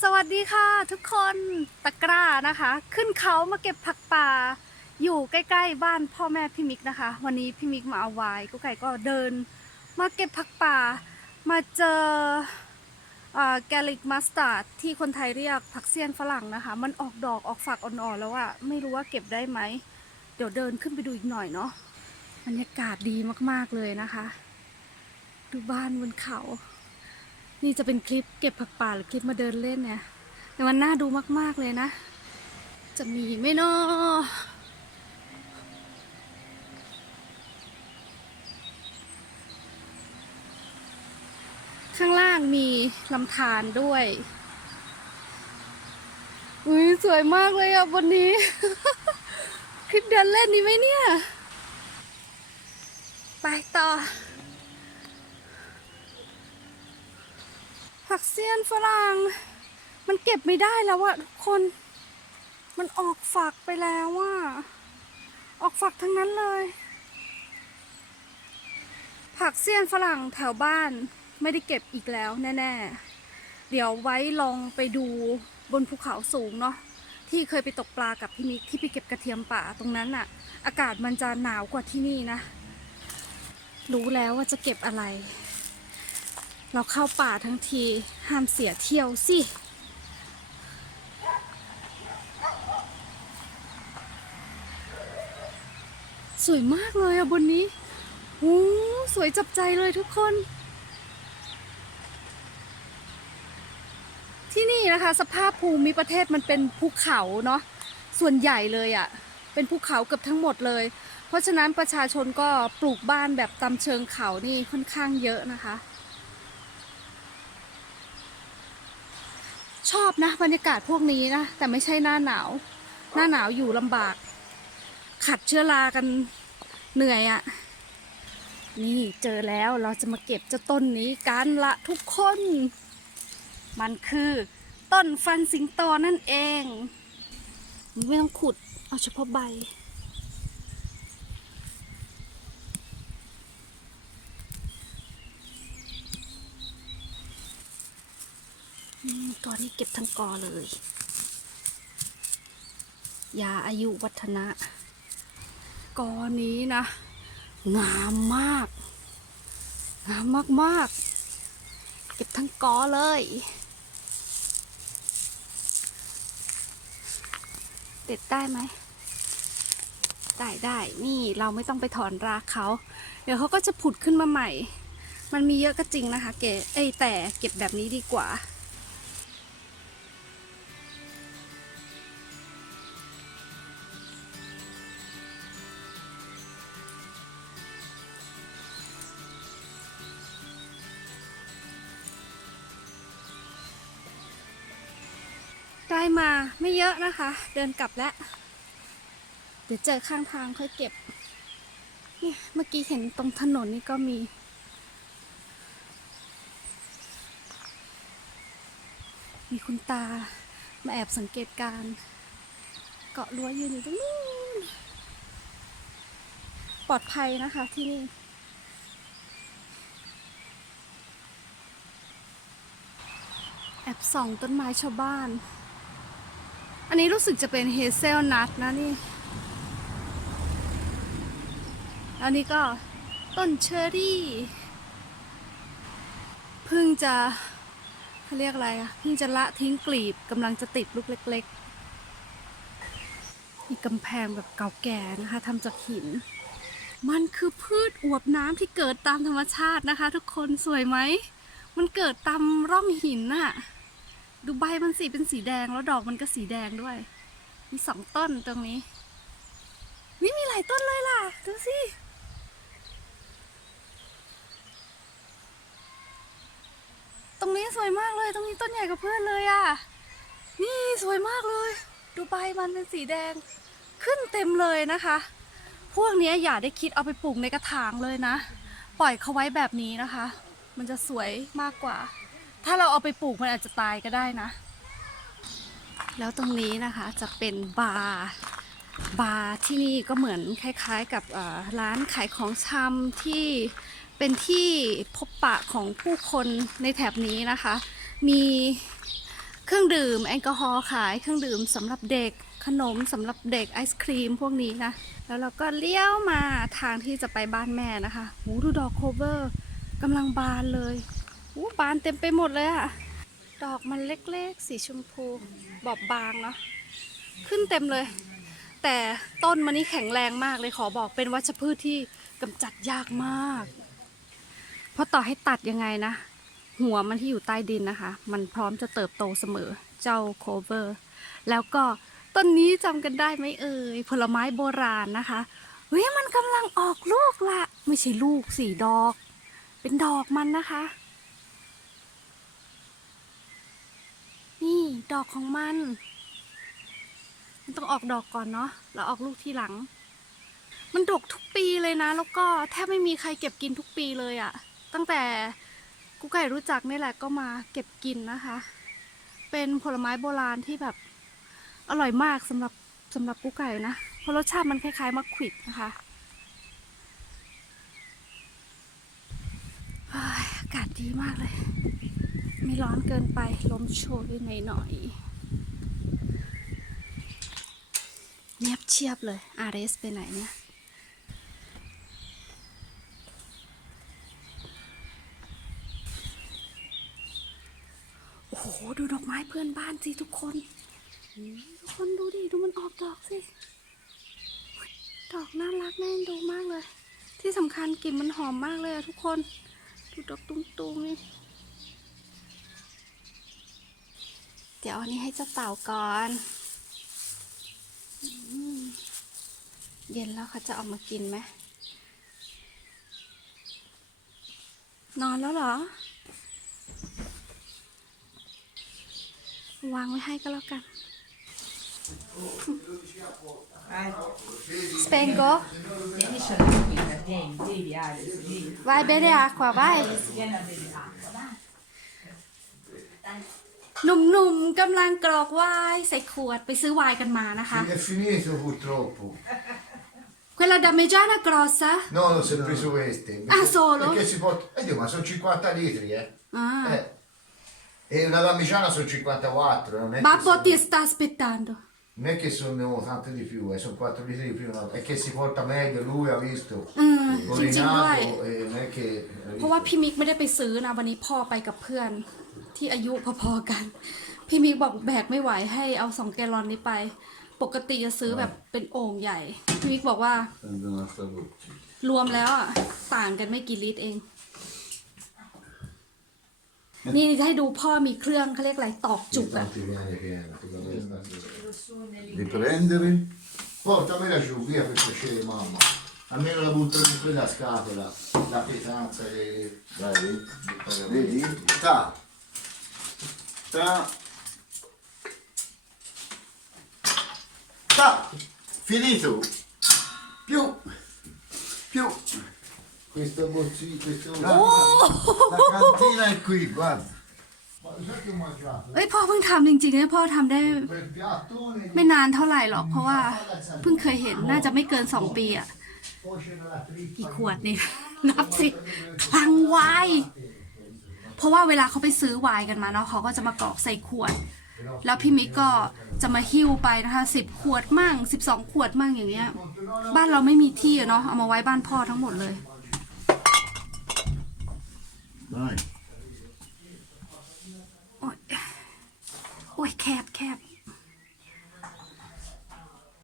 สวัสดีค่ะทุกคนตะกร้านะคะ ขึ้นเขามาเก็บผักป่า อยู่ใกล้ๆบ้านพ่อแม่พี่มิกนะคะ วันนี้พี่มิกมาเอาไว้กุ๊กไก่ก็เดิน มาเก็บผักป่า มาเจอแกลิกมัสตาร์ดที่คนไทยเรียกผักเสี้ยนฝรั่งนะคะ มันออกดอกออกฝักอ่อนๆแล้วอะไม่รู้ว่าเก็บได้ไหม เดี๋ยวเดินขึ้นไปดูอีกหน่อยเนาะบรรยากาศดีมากๆเลยนะคะ ดูบ้านบนเขา นี่จะเป็นคลิปเก็บผักป่าหรือคลิปมาเดินเล่นเนี่ยแต่มันน่าดูมาก ๆ เลยนะ จะมีไหมเนาะข้างล่างมีลำธารด้วย อุ้ยสวยมากเลยอะวันนี้ คลิปเดินเล่นดีไหมเนี่ย ไปต่อ ผักเสี้ยนฝรั่งมันเก็บไม่ได้แล้วอะทุกคน มันออกฝักไปแล้วว่าออกฝักทั้งนั้นเลย ผักเสี้ยนฝรั่งแถวบ้านไม่ได้เก็บอีกแล้วแน่ๆ เดี๋ยวไว้ลองไปดูบนภูเขาสูงเนาะที่เคยไปตกปลากับพี่มิกที่ไปเก็บกระเทียมป่าตรงนั้นอะอากาศมันจะหนาวกว่าที่นี่นะ รู้แล้วว่าจะเก็บอะไร เราเข้าป่าทั้งทีห้ามเสียเที่ยวสิ สวยมากเลยอะบนนี้โอ้สวยจับใจเลยทุกคน ที่นี่นะคะ สภาพภูมิประเทศมันเป็นภูเขาเนาะส่วนใหญ่เลยอะเป็นภูเขาเกือบทั้งหมดเลย เพราะฉะนั้นประชาชนก็ปลูกบ้านแบบตามเชิงเขานี่ค่อนข้างเยอะนะคะ ชอบนะบรรยากาศพวกนี้นะแต่ไม่ใช่หน้าหนาว หน้าหนาวอยู่ลำบาก ขัดเชื้อรากันเหนื่อยอะ่ะ นี่เจอแล้วเราจะมาเก็บเจ้าต้นนี้กันละทุกคน มันคือต้นฟันสิงโตนั่นเอง ไม่ต้องขุดเอาเฉพาะใบ นี่กอนี้เก็บทั้งกอเลย ยาอายุวัฒนะ กอนี้นะ งามมาก งามมากๆ เก็บทั้งกอเลย เด็ดได้ไหม ได้ได้นี่เราไม่ต้องไปถอนรากเขา เดี๋ยวเขาก็จะผุดขึ้นมาใหม่ มันมีเยอะก็จริงนะคะ เก๋เอ้แต่เก็บแบบนี้ดีกว่า ได้มาไม่เยอะนะคะ เดินกลับแล้ว เดี๋ยวเจอข้างทางค่อยเก็บเนี่เมื่อกี้เห็นตรงถนนนี่ก็มี มีคุณตามาแอบสังเกตการ เกาะรั้วยืนอยู่ตรงนู้นปลอดภัยนะคะที่นี่แอบส่องต้นไม้ชาวบ้าน อันนี้รู้สึกจะเป็นเฮเซลนัทนะนี่อันนี้ก็ต้นเชอรี่เพิ่งจะเขาเรียกอะไรอะเพิ่งจะละทิ้งกลีบกำลังจะติดลูกเล็กๆมีกำแพงแบบเก่าแก่นะคะทำจากหิน มันคือพืชอวบน้ำที่เกิดตามธรรมชาตินะคะ ทุกคนสวยไหม มันเกิดตามร่องหินน่ะ ดูใบมันสีเป็นสีแดงแล้วดอกมันก็สีแดงด้วย มีสองต้นตรงนี้ นี่มีหลายต้นเลยล่ะ ดูสิ ตรงนี้สวยมากเลย ตรงนี้ต้นใหญ่กว่าเพื่อนเลยอะ นี่สวยมากเลย ดูใบมันเป็นสีแดง ขึ้นเต็มเลยนะคะ พวกนี้อย่าได้คิดเอาไปปลูกในกระถางเลยนะ ปล่อยเขาไว้แบบนี้นะคะ มันจะสวยมากกว่า ถ้าเราเอาไปปลูกมันอาจจะตายก็ได้นะ แล้วตรงนี้นะคะจะเป็นบาร์บาร์ที่นี่ก็เหมือนคล้ายๆ กับร้านขายของชำที่เป็นที่พบปะของผู้คนในแถบนี้นะคะ มีเครื่องดื่มแอลกอฮอล์ขายเครื่องดื่มสำหรับเด็กขนมสำหรับเด็กไอศครีมพวกนี้นะ แล้วเราก็เลี้ยวมาทางที่จะไปบ้านแม่นะคะ หูดูดอกโคเวอร์กำลังบานเลย หูบานเต็มไปหมดเลยอะดอกมันเล็กๆ สีชมพูบอบบางเนาะขึ้นเต็มเลย แต่ต้นมันนี่แข็งแรงมากเลยขอบอกเป็นวัชพืชที่กำจัดยากมาก เพราะต่อให้ตัดยังไงนะ หัวมันที่อยู่ใต้ดินนะคะ มันพร้อมจะเติบโตเสมอเจ้าโคเวอร์ แล้วก็ต้นนี้จำกันได้ไหมเอ่ยผลไม้โบราณนะคะเฮ้ยมันกำลังออกลูกละไม่ใช่ลูกสี่ดอก เป็นดอกมันนะคะ นี่ดอกของมัน มันต้องออกดอกก่อนเนาะแล้วออกลูกทีหลัง มันดกทุกปีเลยนะ แล้วก็แทบไม่มีใครเก็บกินทุกปีเลยอะตั้งแต่กุ๊กไก่รู้จักนี่แหละก็มาเก็บกินนะคะ เป็นผลไม้โบราณที่แบบอร่อยมากสำหรับสำหรับกุ๊กไก่นะ เพราะรสชาติมันคล้ายๆมะขวิดนะคะอากาศดีมากเลย ไม่ร้อนเกินไป ลมโชยหน่อยๆเนียบเชียบเลยอาร์เรสไปไหนเนี่ยโอ้โห ดูดอกไม้เพื่อนบ้านสิทุกคน ทุกคนดูดิ ดูมันออกดอกสิ ดอกน่ารักแน่ดูมากเลย ที่สำคัญกลิ่นมันหอมมากเลยอะทุกคน ดูดอกตุ้งๆนี่ เดี๋ยวอันนี้ให้เจ้าเต่าก่อนอเย็นแล้วเขาจะเอามากินไหม นอนแล้วเหรอ วางไว้ให้ก็แล้วกัน Spengo Vieni Scioltina, vieni, bevi Alex, bevi. vai bere acqua vai Vieni a bere acqua, dai. หนุ่มๆกำลังกรอกไวน์ใส่ขวดไปซื้อไวน์กันมานะคะ È finito purtroppo. quella damigiana grossa No, non si è preso queste. Ah, solo? Perché si porta... Eh, Dio, ma sono 50 litri, eh. อ่า Eh. E una damigiana sono 54, non è, che Babbo sono, ti sta aspettando non è che sono tante di più, eh, sono 4 litri di più, no. è che si porta meglio, lui ha visto. อืมจริงๆด้วย Corinato, e non è che... ha เพราะว่า visto. พี่มิกไม่ได้ไปซื้อนะวันนี้พ่อไปกับเพื่อน ที่อายุพอๆกัน พี่มิกบอกแบกไม่ไหวให้เอาสองแกลลอนนี้ไป ปกติจะซื้อแบบเป็นโอ่งใหญ่ พี่มิกบอกว่ารวมแล้วอะต่างกันไม่กี่ลิตรเอง นี่จะให้ดูพ่อมีเครื่องเขาเรียกอะไรตอกจุกอะ Ti viene piena, ti viene di prendere Portamela giù, via per piacere mamma. Almeno la buttano in quella scatola, la pietanza e... dai vedi ta ta ta finito più più Questa borsetta, questo... la, la cantina è qui guarda Ma sai che ho mangiato? เอ้ยพ่อเพิ่งทำจริงๆนะพ่อทำได้ Quel piattone di ไม่นานเท่าไหร่หรอก เพราะว่าเพิ่งเคยเห็นน่าจะไม่เกินสองปีอะ poi c'era la trippa. กี่ขวดนี่ นับสิคลังไวน์ เพราะว่าเวลาเขาไปซื้อไวน์กันมาเนาะเขาก็จะมากรอกใส่ขวด แล้วพี่มิกก็จะมาหิ้วไปนะคะสิบขวดมั่งสิบสองขวดมั่งอย่างเงี้ย บ้านเราไม่มีที่อะเนาะเอามาไว้บ้านพ่อทั้งหมดเลย dai โอ้ยโอ้ยแคบแคบ